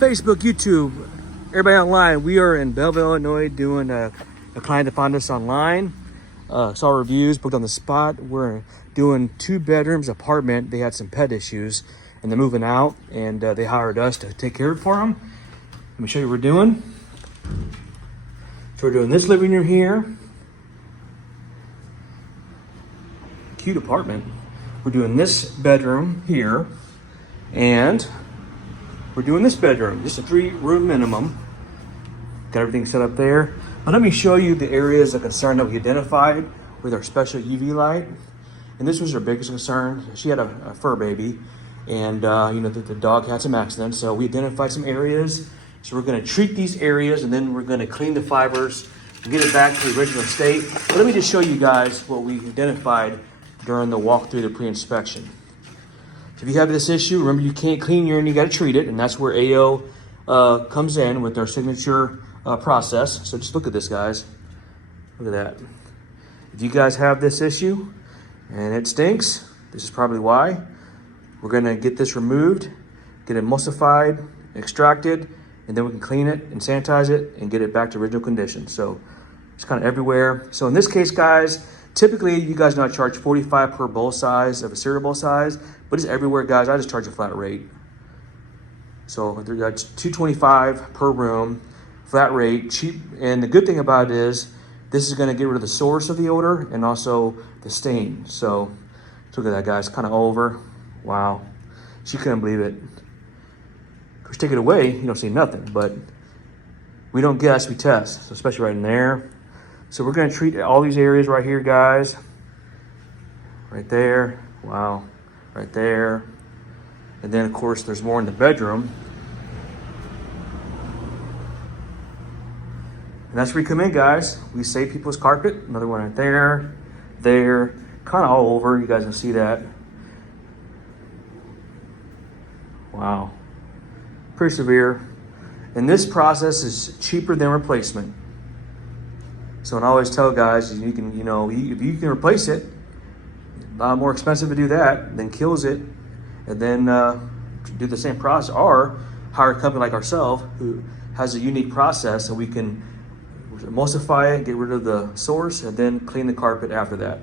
Facebook, YouTube, everybody online. We are in Belleville, Illinois, doing a client that found us online. Saw reviews, booked on the spot. We're doing 2 bedrooms apartment. They had some pet issues and they're moving out, and they hired us to take care of it for them. Let me show you what we're doing. So we're doing this living room here. Cute apartment. We're doing this bedroom here, and we're doing this bedroom, just a 3-room minimum. Got everything set up there. Now let me show you the areas of concern that we identified with our special UV light. And this was her biggest concern. She had a fur baby, and the dog had some accidents. So we identified some areas. So we're gonna treat these areas, and then we're gonna clean the fibers and get it back to the original state. But let me just show you guys what we identified during the walkthrough, the pre-inspection. So if you have this issue, remember you can't clean urine, you gotta treat it, and that's where AO comes in with our signature process. So just look at this, guys. Look at that. If you guys have this issue and it stinks, this is probably why. We're gonna get this removed, get it emulsified, extracted, and then we can clean it and sanitize it and get it back to original condition. So it's kind of everywhere. So in this case, guys, typically you guys know I charge $45 per bowl size of a cereal bowl size, but it's everywhere, guys. I just charge a flat rate. So that's $225 per room, flat rate, cheap. And the good thing about it is this is gonna get rid of the source of the odor and also the stain. So look at that, guys, kind of over. Wow, she couldn't believe it. Of course, take it away, you don't see nothing, but we don't guess, we test, so especially right in there. So we're gonna treat all these areas right here, guys. Right there, wow, right there. And then of course, there's more in the bedroom. And that's where we come in, guys. We save people's carpet. Another one right there, there, kind of all over. You guys can see that. Wow, pretty severe. And this process is cheaper than replacement. So I always tell guys, you can, if you can replace it, a lot more expensive to do that than 𝐾𝐨𝐧 and then do the same process, or hire a company like ourselves who has a unique process, and we can emulsify it, get rid of the source, and then clean the carpet after that.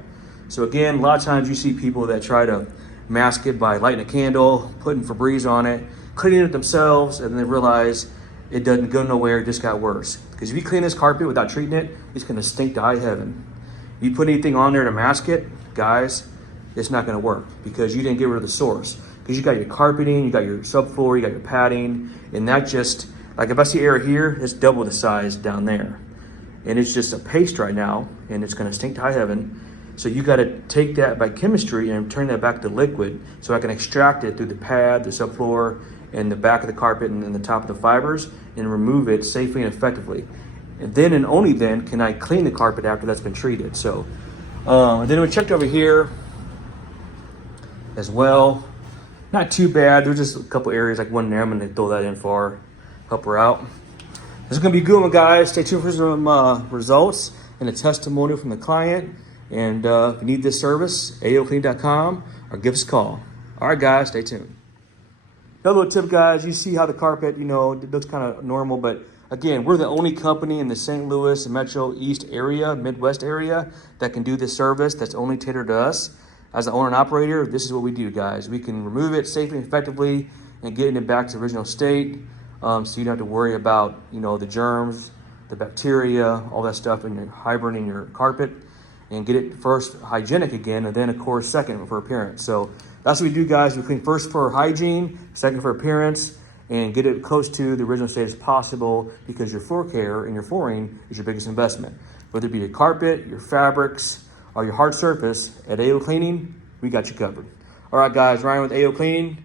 So again, a lot of times you see people that try to mask it by lighting a candle, putting Febreze on it, cleaning it themselves, and then they realize it doesn't go nowhere, it just got worse. Because if you clean this carpet without treating it, it's gonna stink to high heaven. You put anything on there to mask it, guys, it's not gonna work because you didn't get rid of the source. Because you got your carpeting, you got your subfloor, you got your padding, and that just, like if I see air here, it's double the size down there. And it's just a paste right now, and it's gonna stink to high heaven. So you gotta take that by chemistry and turn that back to liquid so I can extract it through the pad, the subfloor, and the back of the carpet and the top of the fibers, and remove it safely and effectively. And then and only then can I clean the carpet after that's been treated. So, and then we checked over here as well. Not too bad. There's just a couple areas like one there. I'm gonna throw that in for help her out. This is gonna be a good one, guys. Stay tuned for some results and a testimonial from the client. And if you need this service, AOClean.com, or give us a call. All right, guys, stay tuned. Another little tip, guys, you see how the carpet, it looks kind of normal, but again, we're the only company in the St. Louis and Metro East area, Midwest area, that can do this service that's only tailored to us. As the owner and operator, this is what we do, guys. We can remove it safely and effectively and getting it back to the original state, so you don't have to worry about, the germs, the bacteria, all that stuff in your hibernate in your carpet, and get it first hygienic again, and then of course second for appearance. So that's what we do, guys. We clean first for hygiene, second for appearance, and get it close to the original state as possible, because your floor care and your flooring is your biggest investment. Whether it be your carpet, your fabrics, or your hard surface, at AO Cleaning, we got you covered. All right, guys, Ryan with AO Cleaning.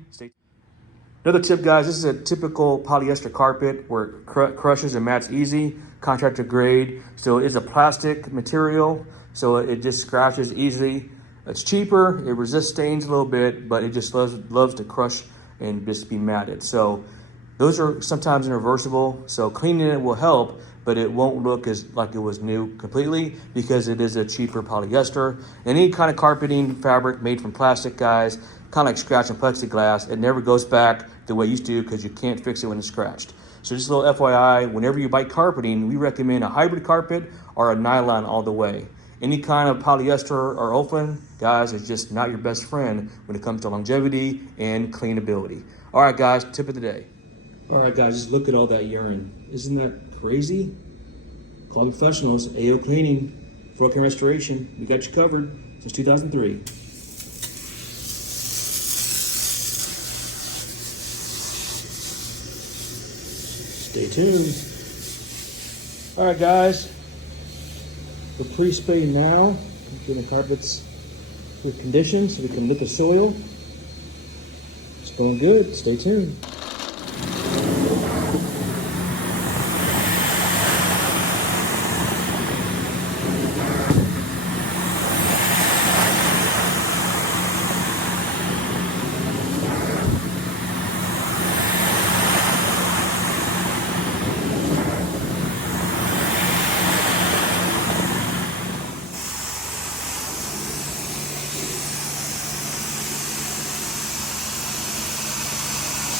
Another tip, guys, this is a typical polyester carpet where it crushes and mats easy, contractor grade. So it's a plastic material, so it just scratches easily. It's cheaper, it resists stains a little bit, but it just loves to crush and just be matted. So those are sometimes irreversible, so cleaning it will help, but it won't look as like it was new completely because it is a cheaper polyester. And any kind of carpeting fabric made from plastic, guys, kind of like scratch and plexiglass, it never goes back the way it used to because you can't fix it when it's scratched. So just a little FYI, whenever you buy carpeting, we recommend a hybrid carpet or a nylon all the way. Any kind of polyester or open, guys, is just not your best friend when it comes to longevity and cleanability. All right, guys, tip of the day. All right, guys, just look at all that urine. Isn't that crazy? Call the professionals, AO Cleaning, Floor Care Restoration. We got you covered since 2003. Stay tuned. All right, guys. We're pre-spraying now. Getting the carpets with condition so we can lick the soil. It's going good. Stay tuned.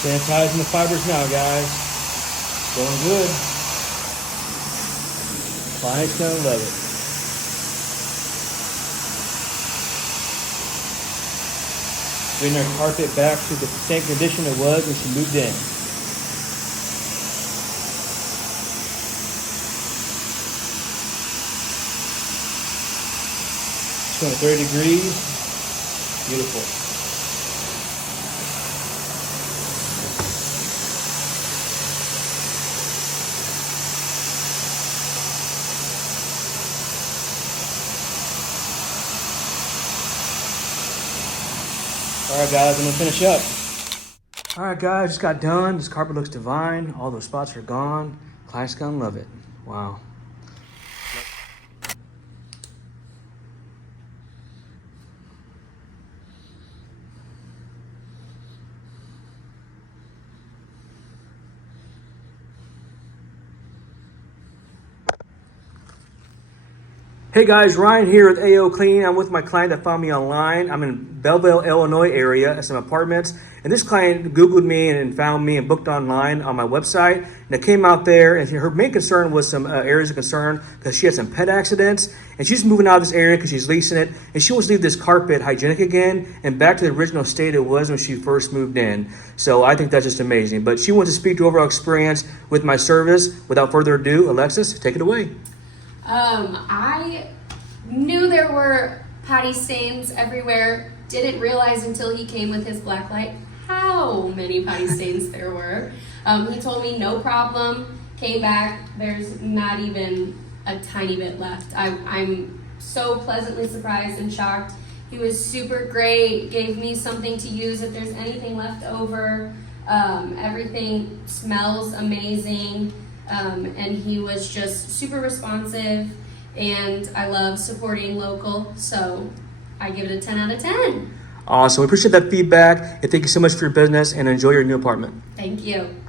Sanitizing the fibers now, guys. Going good. Client's gonna love it. Bring our carpet back to the same condition it was when she moved in. 230 degrees. Beautiful. All right, guys, I'm gonna finish up. All right, guys, just got done. This carpet looks divine. All those spots are gone. Client's gonna love it. Wow. Hey guys, Ryan here with AO Clean. I'm with my client that found me online. I'm in Belleville, Illinois area at some apartments. And this client Googled me and found me and booked online on my website. And I came out there and her main concern was some areas of concern because she had some pet accidents. And she's moving out of this area because she's leasing it. And she wants to leave this carpet hygienic again and back to the original state it was when she first moved in. So I think that's just amazing. But she wants to speak to overall experience with my service. Without further ado, Alexis, take it away. I knew there were potty stains everywhere. Didn't realize until he came with his black light how many potty stains there were. He told me no problem. Came back, there's not even a tiny bit left. I'm so pleasantly surprised and shocked. He was super great, gave me something to use if there's anything left over. Everything smells amazing. And he was just super responsive, and I love supporting local, so I give it a 10 out of 10. Awesome. We appreciate that feedback, and thank you so much for your business, and enjoy your new apartment. Thank you.